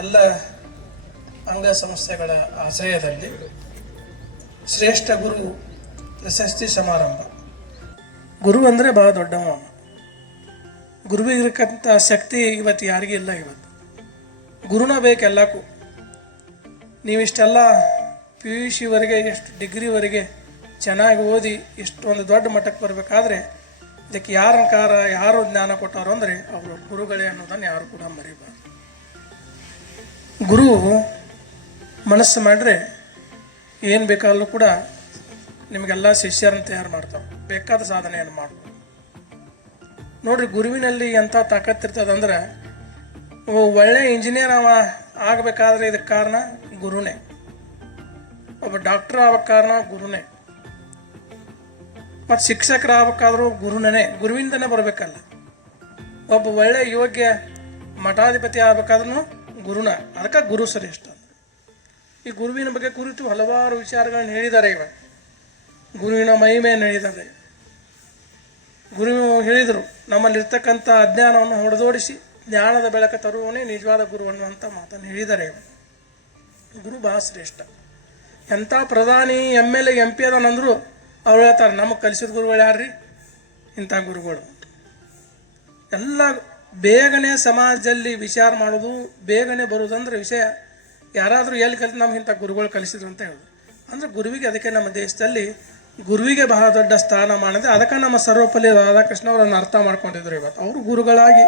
ಎಲ್ಲ ಅಂಗಸಂಸ್ಥೆಗಳ ಆಶ್ರಯದಲ್ಲಿ ಶ್ರೇಷ್ಠ ಗುರು ಪ್ರಶಸ್ತಿ ಸಮಾರಂಭ. ಗುರು ಅಂದರೆ ಭಾಳ ದೊಡ್ಡವ. ಗುರುವಿಗಿರಕ್ಕಂಥ ಶಕ್ತಿ ಇವತ್ತು ಯಾರಿಗೂ ಇಲ್ಲ. ಇವತ್ತು ಗುರುನ ಬೇಕೆಲ್ಲಕ್ಕೂ. ನೀವಿಷ್ಟೆಲ್ಲ PUC ವರೆಗೆ ಎಷ್ಟು ಡಿಗ್ರಿವರೆಗೆ ಚೆನ್ನಾಗಿ ಓದಿ ಇಷ್ಟೊಂದು ದೊಡ್ಡ ಮಟ್ಟಕ್ಕೆ ಬರಬೇಕಾದ್ರೆ ಇದಕ್ಕೆ ಯಾರು ಜ್ಞಾನ ಕೊಟ್ಟಾರೋ ಅಂದರೆ ಅವರು ಗುರುಗಳೇ ಅನ್ನೋದನ್ನು ಯಾರು ಕೂಡ ಮರಿಬಾರ್ದು. ಗುರು ಮನಸ್ಸು ಮಾಡಿದ್ರೆ ಏನು ಬೇಕಾದರೂ ಕೂಡ ನಿಮಗೆಲ್ಲ ಶಿಷ್ಯರನ್ನು ತಯಾರು ಮಾಡ್ತಾರೆ, ಬೇಕಾದ ಸಾಧನೆಯನ್ನು ಮಾಡ್ಬೋದು. ನೋಡ್ರಿ, ಗುರುವಿನಲ್ಲಿ ಎಂಥ ತಾಕತ್ತಿರ್ತದಂದ್ರೆ ಒಳ್ಳೆ ಇಂಜಿನಿಯರ್ ಆಗಬೇಕಾದ್ರೆ ಇದಕ್ಕೆ ಕಾರಣ ಗುರುನೇ. ಒಬ್ಬ ಡಾಕ್ಟರ್ ಆಗಬೇಕು ಕಾರಣ ಗುರುನೇ. ಮತ್ತು ಶಿಕ್ಷಕರು ಆಗಬೇಕಾದ್ರೂ ಗುರುನೇ, ಗುರುವಿಂದನೇ ಬರಬೇಕಲ್ಲ. ಒಬ್ಬ ಒಳ್ಳೆ ಯೋಗ್ಯ ಮಠಾಧಿಪತಿ ಆಗಬೇಕಾದ್ರೂ ಗುರುನ. ಅದಕ್ಕೆ ಗುರು ಶ್ರೇಷ್ಠ. ಈ ಗುರುವಿನ ಬಗ್ಗೆ ಕುರಿತು ಹಲವಾರು ವಿಚಾರಗಳನ್ನ ಹೇಳಿದ್ದಾರೆ. ಇವಾಗ ಗುರುವಿನ ಮಹಿಮೆಯನ್ನು ಹೇಳಿದ್ದಾರೆ. ಗುರು ಹೇಳಿದರು, ನಮ್ಮಲ್ಲಿರ್ತಕ್ಕಂಥ ಅಜ್ಞಾನವನ್ನು ಹೊಡೆದೋಡಿಸಿ ಜ್ಞಾನದ ಬೆಳಕ ತರುವವನೇ ನಿಜವಾದ ಗುರು ಅನ್ನುವಂಥ ಮಾತನ್ನು ಹೇಳಿದ್ದಾರೆ. ಗುರು ಬಹಳ ಶ್ರೇಷ್ಠ. ಎಂಥ ಪ್ರಧಾನಿ MLA MP ಅದಾನಂದ್ರು ಅವ್ರು ಹೇಳ್ತಾರೆ, ನಮಗೆ ಕಲಿಸಿದ ಗುರುಗಳು ಯಾರ್ರಿ? ಇಂಥ ಗುರುಗಳು. ಎಲ್ಲ ಬೇಗನೆ ಸಮಾಜದಲ್ಲಿ ವಿಚಾರ ಮಾಡೋದು, ಬೇಗನೆ ಬರುವುದಂದ್ರೆ ವಿಷಯ ಯಾರಾದರೂ ಎಲ್ಲಿ ಕಲಿತು ನಮ್ಗೆ ಇಂಥ ಗುರುಗಳು ಕಲಿಸಿದ್ರು ಅಂತ ಹೇಳೋದು. ಅಂದರೆ ಗುರುವಿಗೆ, ಅದಕ್ಕೆ ನಮ್ಮ ದೇಶದಲ್ಲಿ ಗುರುವಿಗೆ ಬಹಳ ದೊಡ್ಡ ಸ್ಥಾನ ಮಾಡಿದೆ. ಅದಕ್ಕೆ ನಮ್ಮ ಸರ್ವಪಲ್ಲಿ ರಾಧಾಕೃಷ್ಣ ಅವರನ್ನು ಅರ್ಥ ಮಾಡ್ಕೊಂಡಿದ್ರು. ಇವತ್ತು ಅವರು ಗುರುಗಳಾಗಿ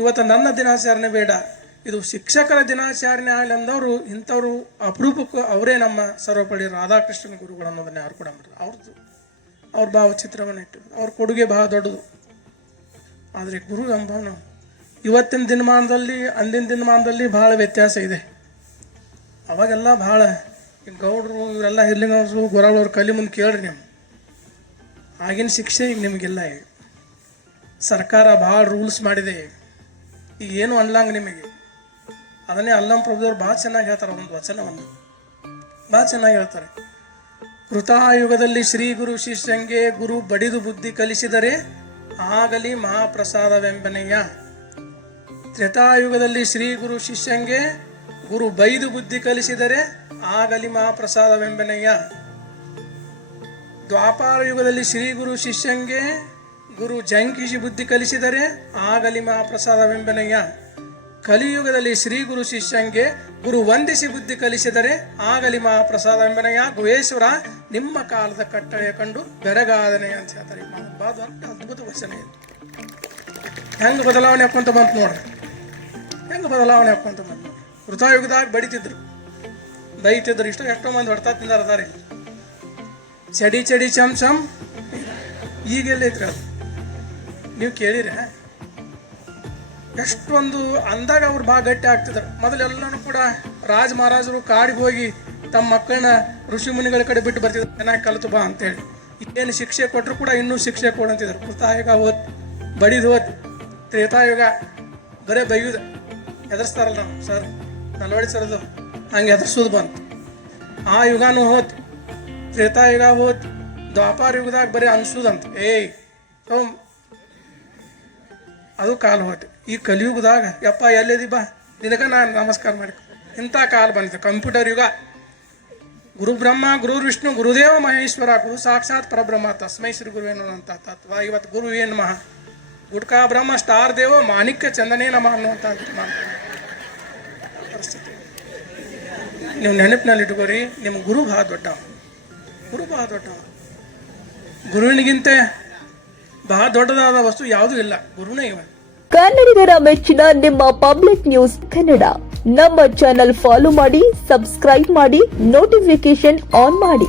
ಇವತ್ತು ನನ್ನ ದಿನಾಚರಣೆ ಬೇಡ, ಇದು ಶಿಕ್ಷಕರ ದಿನಾಚರಣೆ ಆಗಲಿ ಅಂದವರು ಇಂಥವ್ರು ಅಪರೂಪಕ್ಕೂ ಅವರೇ ನಮ್ಮ ಸರ್ವಪಲ್ಲಿ ರಾಧಾಕೃಷ್ಣನ ಗುರುಗಳು ಅನ್ನೋದನ್ನ ಯಾರು ಕೂಡ ಮಾಡಿದ್ರು. ಅವ್ರ ಭಾವಚಿತ್ರವನ್ನು ಇಟ್ಟಿರೋದು, ಅವ್ರ ಕೊಡುಗೆ ಬಹಳ ದೊಡ್ಡದು. ಆದರೆ ಗುರು ಎಂಬವನು ಇವತ್ತಿನ ದಿನಮಾನದಲ್ಲಿ ಅಂದಿನ ದಿನಮಾನದಲ್ಲಿ ಭಾಳ ವ್ಯತ್ಯಾಸ ಇದೆ. ಅವಾಗೆಲ್ಲ ಭಾಳ ಗೌಡರು ಇವರೆಲ್ಲ ಹಿರ್ಲಿಂಗರು ಗೊರಗಳವ್ರು ಕಲಿ ಮುಂದೆ ಕೇಳ್ರಿ ನೀವು. ಆಗಿನ ಶಿಕ್ಷೆ ಈಗ ನಿಮಗಿಲ್ಲ. ಈಗ ಸರ್ಕಾರ ಭಾಳ ರೂಲ್ಸ್ ಮಾಡಿದೆ. ಈಗ ಏನು ಅನ್ಲಂಗೆ ನಿಮಗೆ. ಅದನ್ನೇ ಅಲ್ಲಂ ಪ್ರಭುದವ್ರು ಭಾಳ ಚೆನ್ನಾಗಿ ಹೇಳ್ತಾರೆ. ಒಂದು ವಚನವನ್ನು ಭಾಳ ಚೆನ್ನಾಗಿ ಹೇಳ್ತಾರೆ. ಕೃತಾಯುಗದಲ್ಲಿ ಶ್ರೀ ಗುರು ಶಿಷ್ಯಂಗೆ ಗುರು ಬಡಿದು ಬುದ್ಧಿ ಕಲಿಸಿದರೆ ಆಗಲಿ ಮಹಾಪ್ರಸಾದವೆಂಬನೆಯ. ತ್ರೇತಾಯುಗದಲ್ಲಿ ಶ್ರೀ ಗುರು ಶಿಷ್ಯಂಗೆ ಗುರು ಬೈದು ಬುದ್ಧಿ ಕಲಿಸಿದರೆ ಆಗಲಿ ಮಹಾಪ್ರಸಾದವೆಂಬನೆಯ. ದ್ವಾಪಾರ ಯುಗದಲ್ಲಿ ಶ್ರೀ ಗುರು ಶಿಷ್ಯಂಗೆ ಗುರು ಜಂಕಿಸಿ ಬುದ್ಧಿ ಕಲಿಸಿದರೆ ಆಗಲಿ ಮಹಾಪ್ರಸಾದವೆಂಬನೆಯ. ಕಲಿಯುಗದಲ್ಲಿ ಶ್ರೀ ಗುರು ಶಿಷ್ಯಂಗೆ ಗುರು ವಂದಿಸಿ ಬುದ್ಧಿ ಕಲಿಸಿದರೆ ಆಗಲಿ ಮಹಾಪ್ರಸಾದವೆಂಬನೆಯ. ಗುಹೇಶ್ವರ ನಿಮ್ಮ ಕಾಲದ ಕಟ್ಟಳೆಯ ಕಂಡು ಬೆರಗಾದನೆ ಅಂತ ಹೇಳ್ತಾರೆ. ಭಾಳ ದೊಡ್ಡ ಅದ್ಭುತ ವಚನ ಇದು. ಹೆಂಗೆ ಬದಲಾವಣೆ ಹಾಕೊಂತ ಬಂತು ನೋಡ್ರಿ, ಹೆಂಗೆ ಬದಲಾವಣೆ ಹಾಕೊಂತ ಬಂತು. ಕೃತಾಯುಗದಾಗ ಬಡಿತಿದ್ರು, ಬೈತಿದ್ರು. ಎಷ್ಟೋ ಮಂದಿ ಹೊಡ್ತಾ ತಿಂದಾರ ಅದಾರೆ. ಚಡಿ ಚಡಿ ಚಮ್ ಚಮ್ ಈಗೆಲ್ಲೈತ್ರಿ ಅದು. ನೀವು ಕೇಳಿರ ಎಷ್ಟೊಂದು ಅಂದಾಗ ಅವ್ರು ಭಾಳ ಗಟ್ಟಿ ಆಗ್ತಿದ್ರು. ಮೊದಲೆಲ್ಲನೂ ಕೂಡ ರಾಜ ಮಹಾರಾಜರು ಕಾಡಿಗೆ ಹೋಗಿ ತಮ್ಮ ಮಕ್ಕಳನ್ನ ಋಷಿ ಮುನಿಗಳ ಕಡೆ ಬಿಟ್ಟು ಬರ್ತಿದ್ರು, ಚೆನ್ನಾಗಿ ಕಲಿತು ಬಾ ಅಂತೇಳಿ. ಏನು ಶಿಕ್ಷೆ ಕೊಟ್ಟರು ಕೂಡ ಇನ್ನೂ ಶಿಕ್ಷೆ ಕೊಡಂತಿದ್ರು. ಕೃತಾಯುಗ ಹೋದ್ ಬಡಿದು ಹೋದ್. ತ್ರೇತಾಯುಗ ಬರೇ ಬೈಯುದು, ಎದುರಿಸ್ತಾರಲ್ಲ ನಾವು ಸರ್ ನಲ್ವಡಿಸರದು, ಹಂಗೆ ಎದುರಿಸೋದು ಬಂತು. ಆ ಯುಗನೂ ಹೋತ್, ತ್ರೇತಾಯುಗ ಹೋತ್. ದ್ವಾಪಾರ ಯುಗದಾಗ ಬರೀ ಅನ್ಸೋದಂತ ಅದು ಕಾಲ ಹೋಯ್ತು. ಈ ಕಲಿಯುಗದಾಗ ಯಪ್ಪ ಎಲ್ಲಿದಿ ಬಾ ನಿನಗ ನಾನು ನಮಸ್ಕಾರ ಮಾಡಿ ಇಂಥ ಕಾಲ ಬಂದಿದೆ. ಕಂಪ್ಯೂಟರ್ ಯುಗ. ಗುರು ಬ್ರಹ್ಮ ಗುರು ವಿಷ್ಣು ಗುರುದೇವ ಮಹೇಶ್ವರ ಗುರು ಸಾಕ್ಷಾತ್ ಪರಬ್ರಹ್ಮ ತಸ್ಮೈ ಶ್ರೀ ಗುರುವೇನು ಅಂತ ತತ್ವ. ಇವತ್ತು ಗುರು ಏನು ಮಹಾ ಗುಡ್ಕಾ ಬ್ರಹ್ಮ ಸ್ಟಾರ್ ದೇವ ಮಾಣಿಕ್ಯ ಚಂದನೇ ನಮ ಅನ್ನುವಂಥ ಪರಿಸ್ಥಿತಿ. ನೀವು ನೆನಪಿನಲ್ಲಿ ಇಟ್ಕೋರಿ, ನಿಮ್ಮ ಗುರು ಭಾಳ ದೊಡ್ಡವ. ಗುರು ಭಾಳ ದೊಡ್ಡವ. ಗುರುವಿನಿಗಿಂತ ಬಹಳ ದೊಡ್ಡದಾದ ವಸ್ತು ಯಾವುದೂ ಇಲ್ಲ. ಗುರುನೇ ಇವ. ಕನ್ನಡಿಗರ ಮೆಚ್ಚಿನ ನಿಮ್ಮ ಪಬ್ಲಿಕ್ ನ್ಯೂಸ್ ಕನ್ನಡ ನಮ್ಮ ಚಾನೆಲ್ ಫಾಲೋ ಮಾಡಿ, ಸಬ್ಸ್ಕ್ರೈಬ್ ಮಾಡಿ, ನೋಟಿಫಿಕೇಶನ್ ಆನ್ ಮಾಡಿ.